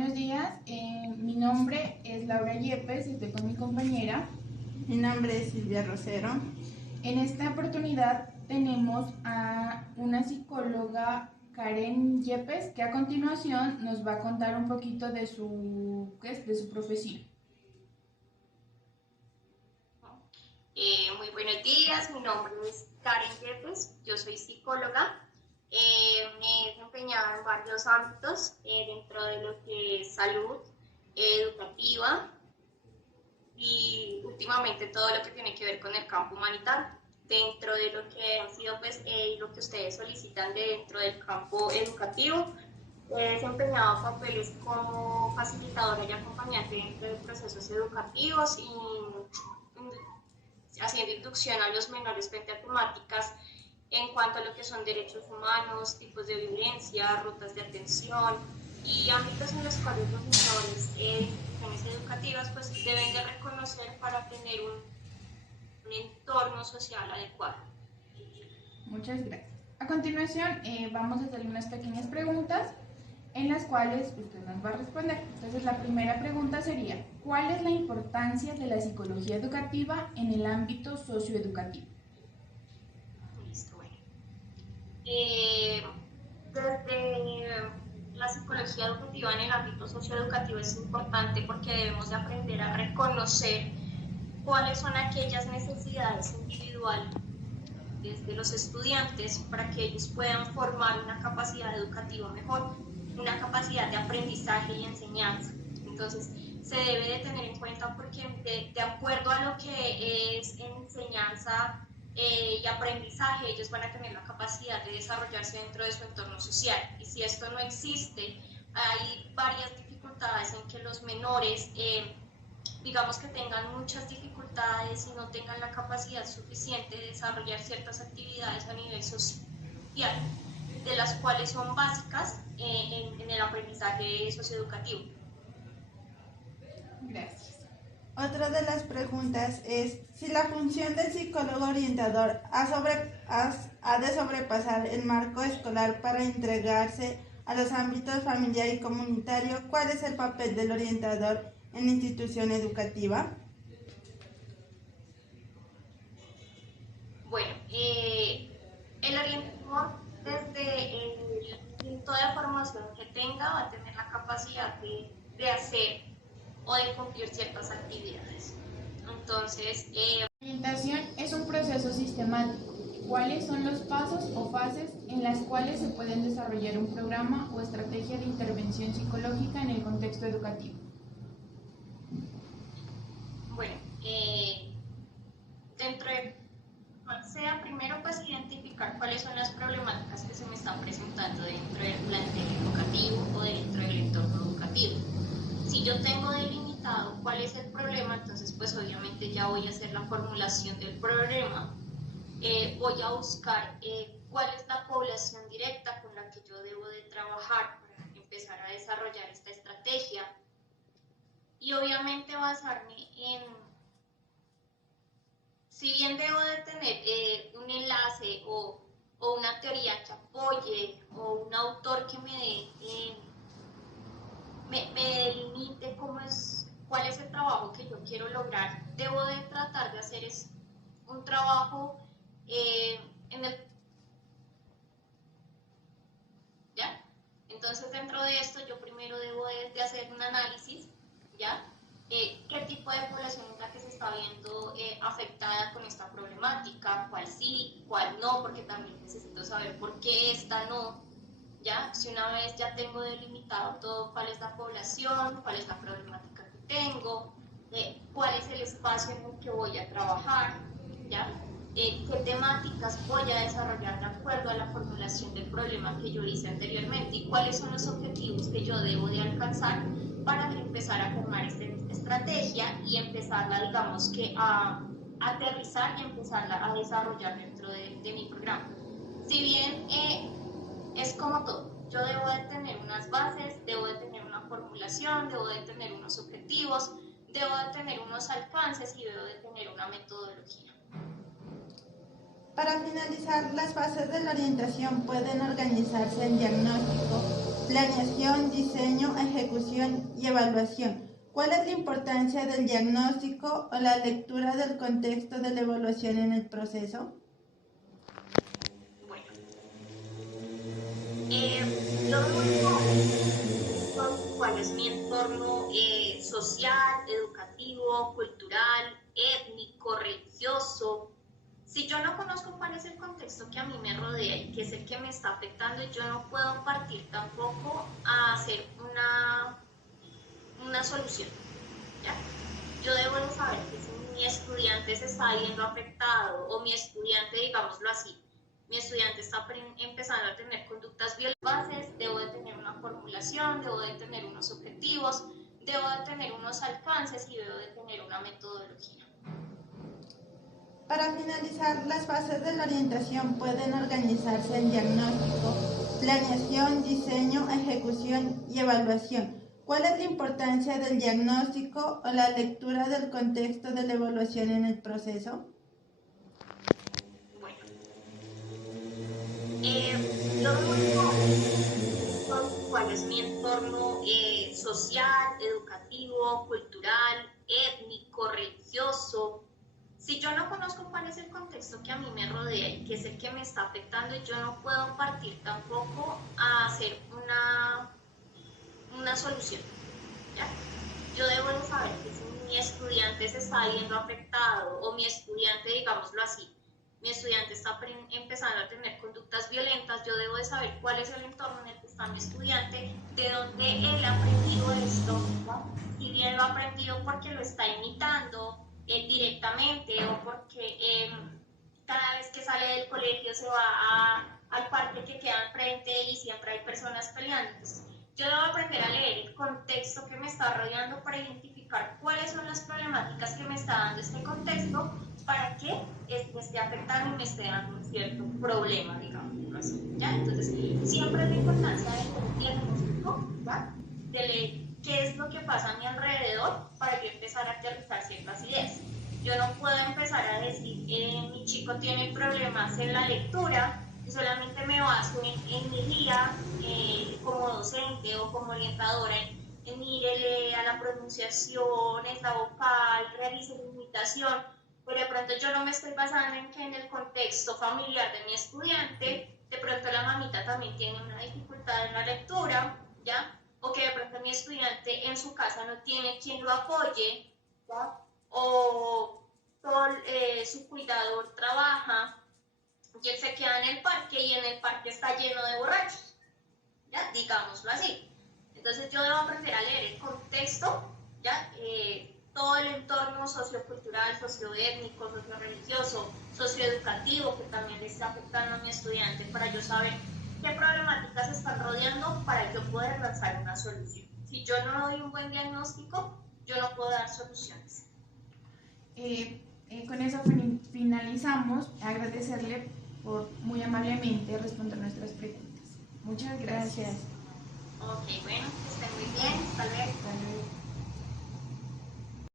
buenos días. Mi nombre es Laura Yepes, estoy con mi compañera. Mi nombre es Silvia Rosero. En esta oportunidad tenemos a una psicóloga, Karen Yepes, que a continuación nos va a contar un poquito de su profesión. Muy buenos días, mi nombre es Karen Yepes, yo soy psicóloga. Me he desempeñado en varios ámbitos dentro de lo que es salud educativa y últimamente todo lo que tiene que ver con el campo humanitario. Dentro de lo que ha sido lo que ustedes solicitan dentro del campo educativo, he desempeñado papeles como facilitadora y acompañante dentro de procesos educativos y haciendo inducción a los menores frente a temáticas en cuanto a lo que son derechos humanos, tipos de violencia, rutas de atención y ámbitos en los cuales los menores de instituciones educativas pues deben de reconocer para tener un entorno social adecuado. Muchas gracias. A continuación vamos a hacerle unas pequeñas preguntas en las cuales usted nos va a responder. Entonces la primera pregunta sería, ¿cuál es la importancia de la psicología educativa en el ámbito socioeducativo? Listo, bueno. Desde la psicología educativa en el ámbito socioeducativo es importante porque debemos de aprender a reconocer cuáles son aquellas necesidades individuales de los estudiantes para que ellos puedan formar una capacidad educativa mejor, una capacidad de aprendizaje y enseñanza. Entonces, se debe de tener en cuenta porque de acuerdo a lo que es enseñanza y aprendizaje, ellos van a tener la capacidad de desarrollarse dentro de su entorno social. Y si esto no existe, hay varias dificultades en que los menores, digamos que tengan muchas dificultades y no tengan la capacidad suficiente de desarrollar ciertas actividades a nivel social, de las cuales son básicas en el aprendizaje socioeducativo. Gracias. Otra de las preguntas es si la función del psicólogo orientador ha de sobrepasar el marco escolar para integrarse a los ámbitos familiar y comunitario. ¿Cuál es el papel del orientador en la institución educativa? Bueno, el orientador desde el punto de formación que tenga va a tener la capacidad de hacer o de cumplir ciertas actividades. Entonces, la orientación es un proceso sistemático. ¿Cuáles son los pasos o fases en las cuales se pueden desarrollar un programa o estrategia de intervención psicológica en el contexto educativo? Bueno, dentro de sea primero pues identificar cuáles son las problemáticas que se me están presentando dentro del plantel educativo o dentro del entorno educativo. Si yo tengo delimitado cuál es el problema, entonces pues obviamente ya voy a hacer la formulación del problema, voy a buscar cuál es la población directa con la que yo debo de trabajar para empezar a desarrollar esta estrategia y obviamente basarme en, si bien debo de tener un enlace o una teoría que apoye o un autor que me delimite cuál es el trabajo que yo quiero lograr, debo de tratar de hacer un trabajo en el... ¿Ya? Entonces dentro de esto yo primero debo de hacer un análisis, ¿ya? ¿Qué tipo de población es la que se está viendo afectada con esta problemática? ¿Cuál sí? ¿Cuál no? Porque también necesito saber por qué esta no, ¿ya? Si una vez ya tengo delimitado todo, cuál es la población, cuál es la problemática que tengo, cuál es el espacio en el que voy a trabajar, ¿ya? Qué temáticas voy a desarrollar de acuerdo a la formulación del problema que yo hice anteriormente y cuáles son los objetivos que yo debo de alcanzar para empezar a formar esta estrategia y empezarla, digamos que a aterrizar y empezarla a desarrollar dentro de mi programa. Si bien es como todo, yo debo de tener unas bases, debo de tener una formulación, debo de tener unos objetivos, debo de tener unos alcances y debo de tener una metodología. Para finalizar, las fases de la orientación pueden organizarse en diagnóstico, planeación, diseño, ejecución y evaluación. ¿Cuál es la importancia del diagnóstico o la lectura del contexto de la evaluación en el proceso? Bueno, yo cuál es mi entorno social, educativo, cultural, étnico, religioso. Si yo no conozco cuál es el contexto que a mí me rodea y que es el que me está afectando, yo no puedo partir tampoco a hacer una solución, ¿ya? Yo debo de saber que si mi estudiante se está viendo afectado o mi estudiante, digámoslo así, mi estudiante está empezando a tener conductas violentas, debo de tener una formulación, debo de tener unos objetivos, debo de tener unos alcances y debo de tener una metodología. Para finalizar, las fases de la orientación pueden organizarse en diagnóstico, planeación, diseño, ejecución y evaluación. ¿Cuál es la importancia del diagnóstico o la lectura del contexto de la evaluación en el proceso? Bueno, yo cuál es mi entorno social, educativo, cultural, étnico, religioso. Si yo no conozco cuál es el contexto que a mí me rodea y que es el que me está afectando, yo no puedo partir tampoco a hacer una solución, ¿ya? Yo debo de saber que si mi estudiante se está viendo afectado o mi estudiante, digámoslo así, mi estudiante está empezando a tener conductas violentas, yo debo de saber cuál es el entorno en el que está mi estudiante, de dónde él ha aprendido esto, ¿no? Si bien lo ha aprendido porque lo está imitando directamente o porque cada vez que sale del colegio se va al parque que queda enfrente y siempre hay personas peleando. Entonces, yo debo aprender a leer el contexto que me está rodeando para identificar cuáles son las problemáticas que me está dando este contexto para que me esté afectando y me esté dando un cierto problema, digamos así, ¿ya? Entonces, siempre es la importancia del diagnóstico, ¿va? De leer qué es lo que pasa a mi alrededor para yo empezar a aterrizar ciertas ideas. Yo no puedo empezar a decir, mi chico tiene problemas en la lectura, y solamente me baso en mi guía como docente o como orientadora, en mírele a la pronunciación, en la vocal, realice la imitación, pero de pronto yo no me estoy basando en que en el contexto familiar de mi estudiante, de pronto la mamita también tiene una dificultad en la lectura, ¿ya? O que de pronto mi estudiante en su casa no tiene quien lo apoye, ¿ya? O todo, su cuidador trabaja y él se queda en el parque y en el parque está lleno de borrachos, ¿ya? Digámoslo así. Entonces yo debo aprender a leer el contexto, ¿ya? Todo el entorno sociocultural, socioétnico, socioreligioso, socioeducativo que también le está afectando a mi estudiante para yo saber qué problemáticas están rodeando para yo poder lanzar una solución. Si yo no doy un buen diagnóstico, yo no puedo dar soluciones. Con eso finalizamos. Agradecerle por muy amablemente responder nuestras preguntas. Muchas gracias. Ok, bueno, que estén muy bien. Hasta luego. Hasta luego.